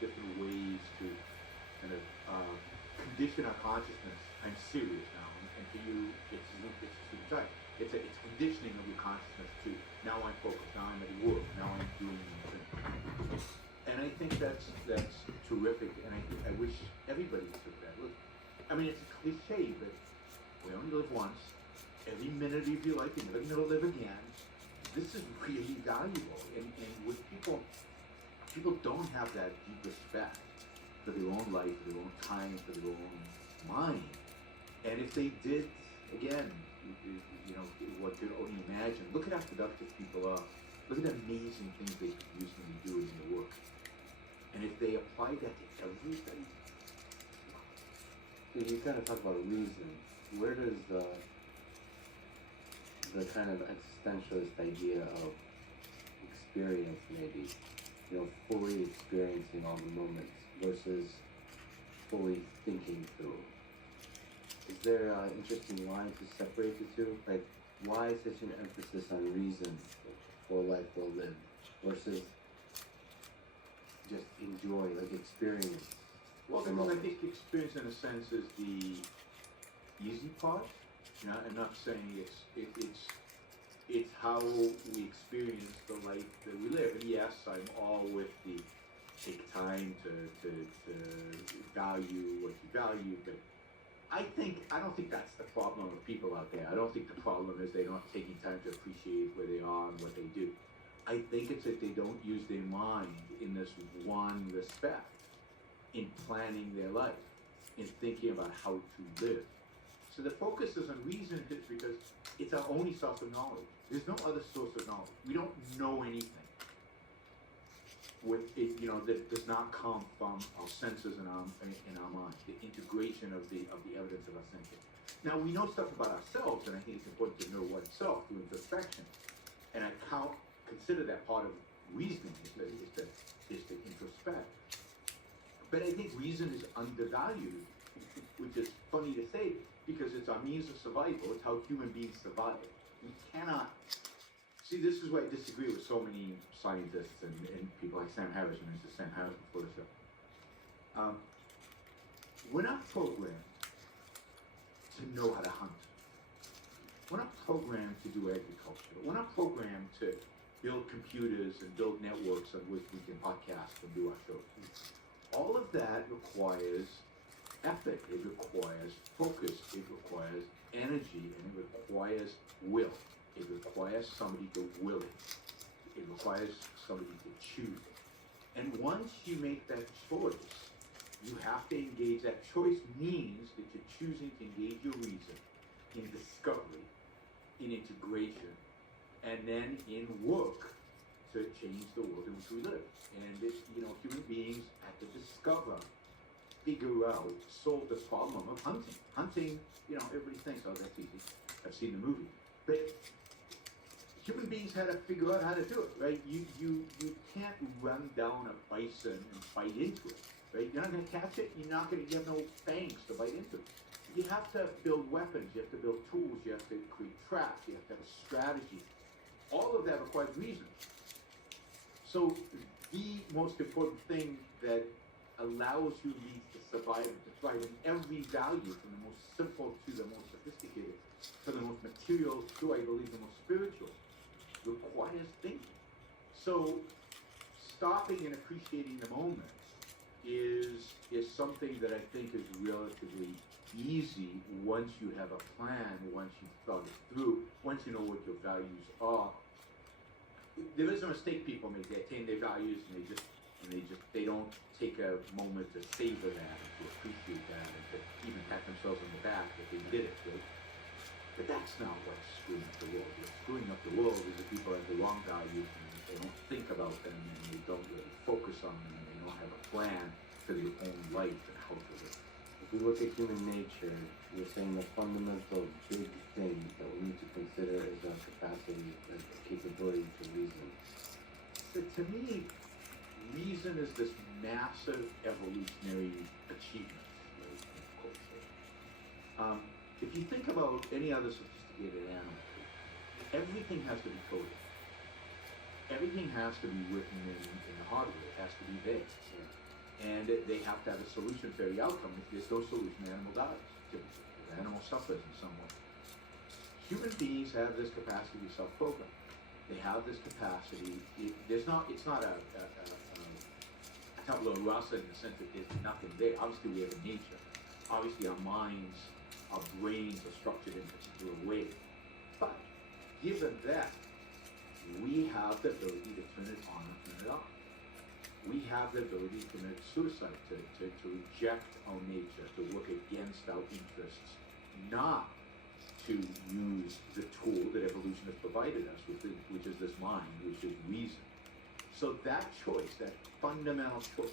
different ways to kind of condition our consciousness. I'm serious now, and for you, it's suicide. It's conditioning of your consciousness to now I'm focused, now I'm at work, now I'm doing things. And I think that's terrific, and I wish everybody took that. Look, I mean, it's a cliche, but we only live once. Every minute of your life, you're never going to live again. This is really valuable, and with people don't have that deep respect for their own life, for their own time, for their own mind. And if they did, again, what could only imagine. Look at how productive people are. Look at the amazing things they produce when they do it in their work. And if they apply that to everything. So you kind of talk about reason. Where does the kind of existentialist idea of experience, maybe, fully experiencing all the moments versus fully thinking through? Is there an interesting line to separate the two? Like, why such an emphasis on reason for life well lived versus just enjoy, like experience? Well, because I think experience, in a sense, is the easy part. I'm not saying it's how we experience the life that we live. And yes, I'm all with the take time to value what you value, but I don't think that's the problem of people out there. I don't think the problem is they're not taking time to appreciate where they are and what they do. I think it's that they don't use their mind in this one respect, in planning their life, in thinking about how to live. So the focus is on reason because it's our only source of knowledge. There's no other source of knowledge. We don't know anything with it, that does not come from our senses in our mind, the integration of the evidence of our senses. Now we know stuff about ourselves, and I think it's important to know oneself through introspection. And I consider that part of reasoning is to introspect. But I think reason is undervalued, which is funny to say because it's our means of survival. It's how human beings survive. We cannot. See, this is where I disagree with so many scientists and people like Sam Harris, when I said Sam Harris before the show. We're not programmed to know how to hunt. We're not programmed to do agriculture. We're not programmed to build computers and build networks on which we can podcast and do our shows. All of that requires effort, it requires focus, it requires energy, and it requires will. It requires somebody to will it. It requires somebody to choose it. And once you make that choice, you have to engage. That choice means that you're choosing to engage your reason in discovery, in integration, and then in work to change the world in which we live. And human beings have to discover, figure out, solve the problem of hunting. Hunting, everybody thinks, oh, that's easy. I've seen the movie. But human beings had to figure out how to do it, right? You can't run down a bison and bite into it, right? You're not going to catch it. You have no fangs to bite into it. You have to build weapons. You have to build tools. You have to create traps. You have to have a strategy. All of that requires reason. So the most important thing that allows human beings to survive and to thrive in every value, from the most simple to the most sophisticated, from the most material to, I believe, the most spiritual, requires thinking. So stopping and appreciating the moment is something that I think is relatively easy once you have a plan, once you've thought it through, once you know what your values are. There is a mistake people make. They attain their values and they don't take a moment to savor that and to appreciate that and to even pat themselves on the back that they did it, right? But that's not what's screwing up the world. What's screwing up the world is that people have the wrong values and they don't think about them and they don't really focus on them and they don't have a plan for their own life and how to live. If we look at human nature, you're saying the fundamental big thing that we need to consider is our capacity and capability to reason. So to me, reason is this massive evolutionary achievement. If you think about any other sophisticated animal, everything has to be coded. Everything has to be written in hardware. It has to be there. and they have to have a solution for every outcome. If there's no solution, the animal dies. Typically, the animal suffers in some way. Human beings have this capacity to self-program. They have this capacity. It's not a tabula rasa in the sense that there's nothing there. Obviously, we have a nature. Obviously, our minds, our brains are structured in a particular way. But given that, we have the ability to turn it on and turn it off. We have the ability to commit suicide, to reject our nature, to work against our interests, not to use the tool that evolution has provided us with, which is this mind, which is reason. So that choice, that fundamental choice,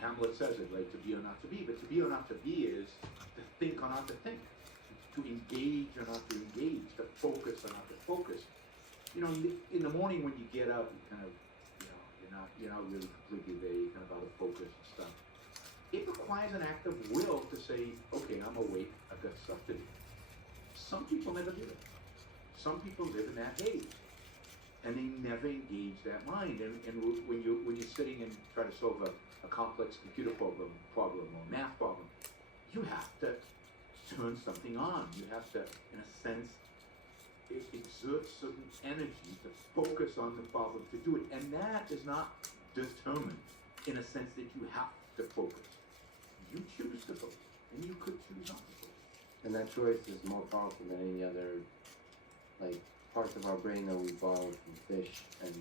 Hamlet says it, right, to be or not to be, but to be or not to be is to think or not to think, to engage or not to engage, to focus or not to focus. In the morning when you get up, you kind of, you're not really completely there, you're kind of out of focus and stuff. It requires an act of will to say, okay, I'm awake, I've got stuff to do. Some people never do that. Some people live in that haze, and they never engage that mind. And when you're sitting and trying to solve a complex computer problem or math problem, you have to turn something on. You have to, in a sense, exert certain energy to focus on the problem to do it. And that is not determined in a sense that you have to focus. You choose to focus, and you could choose not to focus. And that choice is more powerful than any other, like, parts of our brain that we borrowed from fish and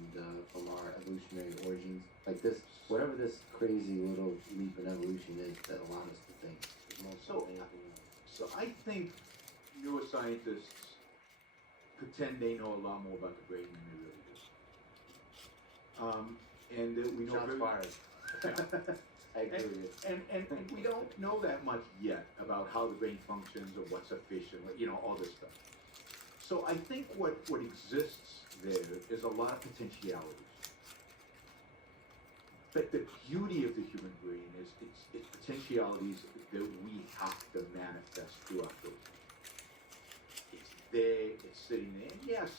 from our evolutionary origins. Like this, whatever this crazy little leap in evolution is that allowed us to think. So I think neuroscientists pretend they know a lot more about the brain than they really do. And we know Shots fired. I agree with you. And we don't know that much yet about how the brain functions or what's efficient, all this stuff. So I think what exists there is a lot of potentialities. But the beauty of the human brain is its potentialities that we have to manifest through our choices. It's there, it's sitting there, and yes,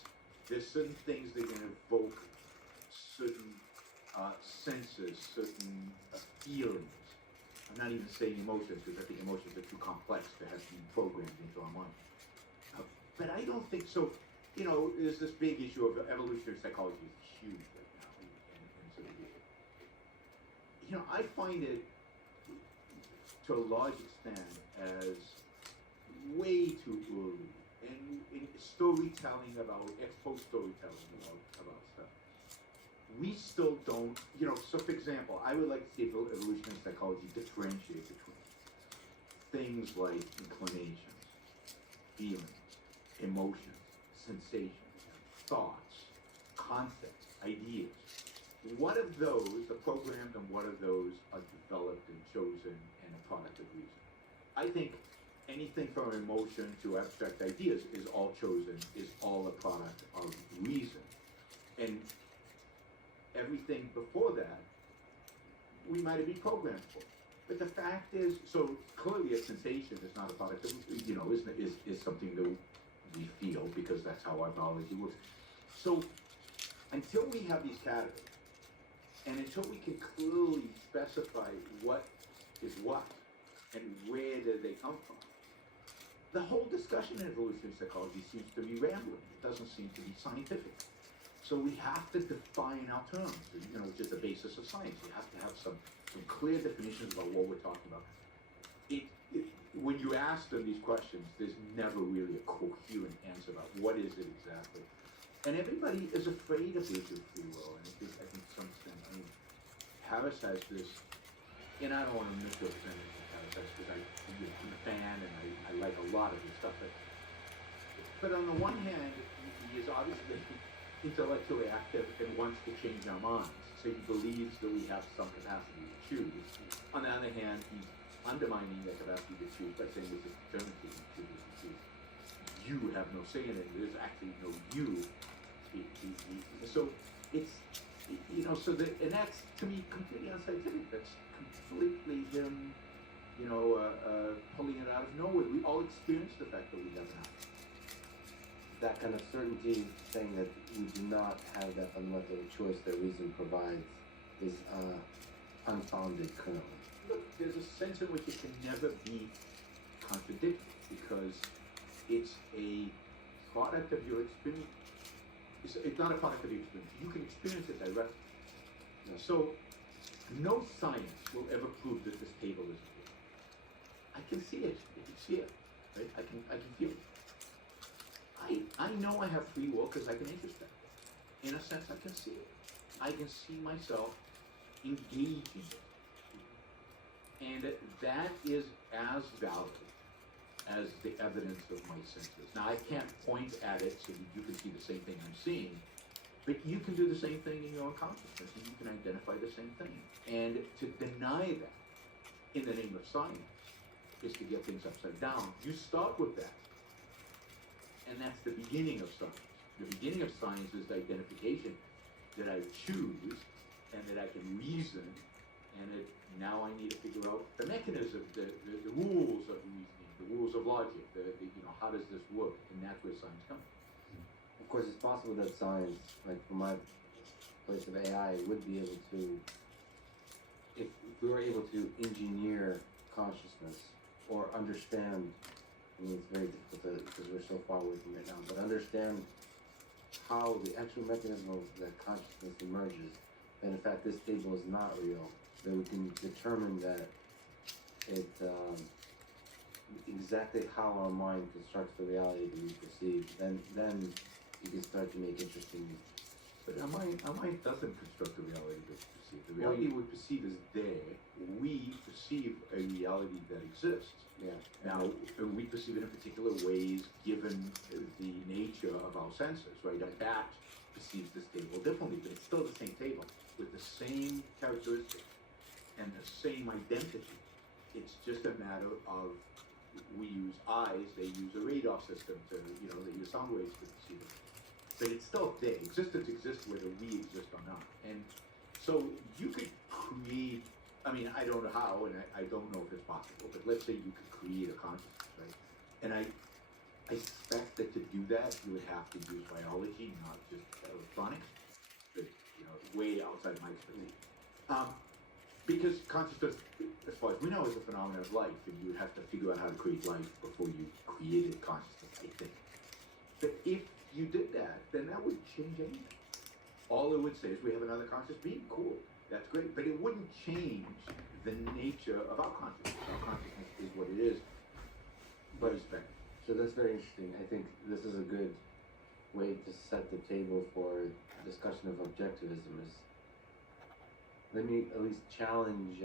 there's certain things that can evoke certain senses, certain feelings. I'm not even saying emotions, because I think emotions are too complex to have been programmed into our mind. But I don't think so. There's this big issue of evolutionary psychology. It's huge right now. I find it, to a large extent, as way too early. And in storytelling exposed storytelling about stuff. We still don't, so for example, I would like to see evolutionary psychology differentiate between things like inclinations, feelings, emotions, sensations, thoughts, concepts, ideas. What of those are programmed and what of those are developed and chosen and a product of reason? I think anything from emotion to abstract ideas is all chosen, is all a product of reason. And everything before that, we might have been programmed for. But the fact is, so clearly a sensation is not a product of, is something that we feel because that's how our biology works. So until we have these categories, and until we can clearly specify what is what and where do they come from, the whole discussion in evolutionary psychology seems to be rambling. It doesn't seem to be scientific. So we have to define our terms, which is the basis of science. We have to have some clear definitions about what we're talking about. When you ask them these questions, there's never really a coherent answer about what is it exactly. And everybody is afraid of the issue of free will. And I think to some extent, Harris has this, and I don't want to misrepresent Harris because I'm a fan and I like a lot of his stuff. But on the one hand, he is obviously intellectually active and wants to change our minds. So he believes that we have some capacity to choose. On the other hand, he's undermining that capacity to choose by saying there's a determinative to choose. You have no say in it. There's actually no you. So it's, and that's, to me, completely unscientific. That's completely him, pulling it out of nowhere. We all experience the fact that we have not. That kind of certainty, saying that we do not have that fundamental choice that reason provides, is unfounded currently? Look, there's a sense in which it can never be contradicted because it's a product of your experience. It's not a product of your experience. You can experience it directly. Yeah. So, no science will ever prove that this table is real. I can see it. You can see it, right? I can feel it. I know I have free will because I can introspect it. In a sense, I can see it. I can see myself engaging it. And that is as valid as the evidence of my senses. Now, I can't point at it so that you can see the same thing I'm seeing, but you can do the same thing in your own consciousness, and you can identify the same thing. And to deny that in the name of science is to get things upside down. You start with that, and that's the beginning of science. The beginning of science is the identification that I choose and that I can reason, and now I need to figure out the mechanism, the rules of reasoning, the rules of logic, how does this work? And that's where science comes. Of course, it's possible that science, like from my place of AI, would be able to, if we were able to engineer consciousness or understand, I mean, it's very difficult because we're so far away from it now, but understand how the actual mechanism of the consciousness emerges, and in fact this table is not real, that we can determine that it, exactly how our mind constructs the reality that we perceive, then you can start to make interesting. But our mind doesn't construct the reality that we perceive. The reality we perceive is there. We perceive a reality that exists. Yeah. Now, we perceive it in particular ways given the nature of our senses, right? A bat perceives this table differently, but it's still the same table with the same characteristics and the same identity. It's just a matter of, we use eyes, they use a radar system to, they use sound waves to perceive it. But it's still there. Existence exists whether we exist or not. And so you could create, I mean, I don't know how, and I don't know if it's possible, but let's say you could create a consciousness, right? And I suspect that to do that, you would have to use biology, not just electronics, but, way outside my expertise. Because consciousness, as far as we know, is a phenomenon of life, and you would have to figure out how to create life before you created consciousness, I think. But if you did that, then that wouldn't change anything. All it would say is we have another conscious being. Cool, that's great. But it wouldn't change the nature of our consciousness. Our consciousness is what it is. But so that's very interesting. I think this is a good way to set the table for discussion of objectivism. Is let me at least challenge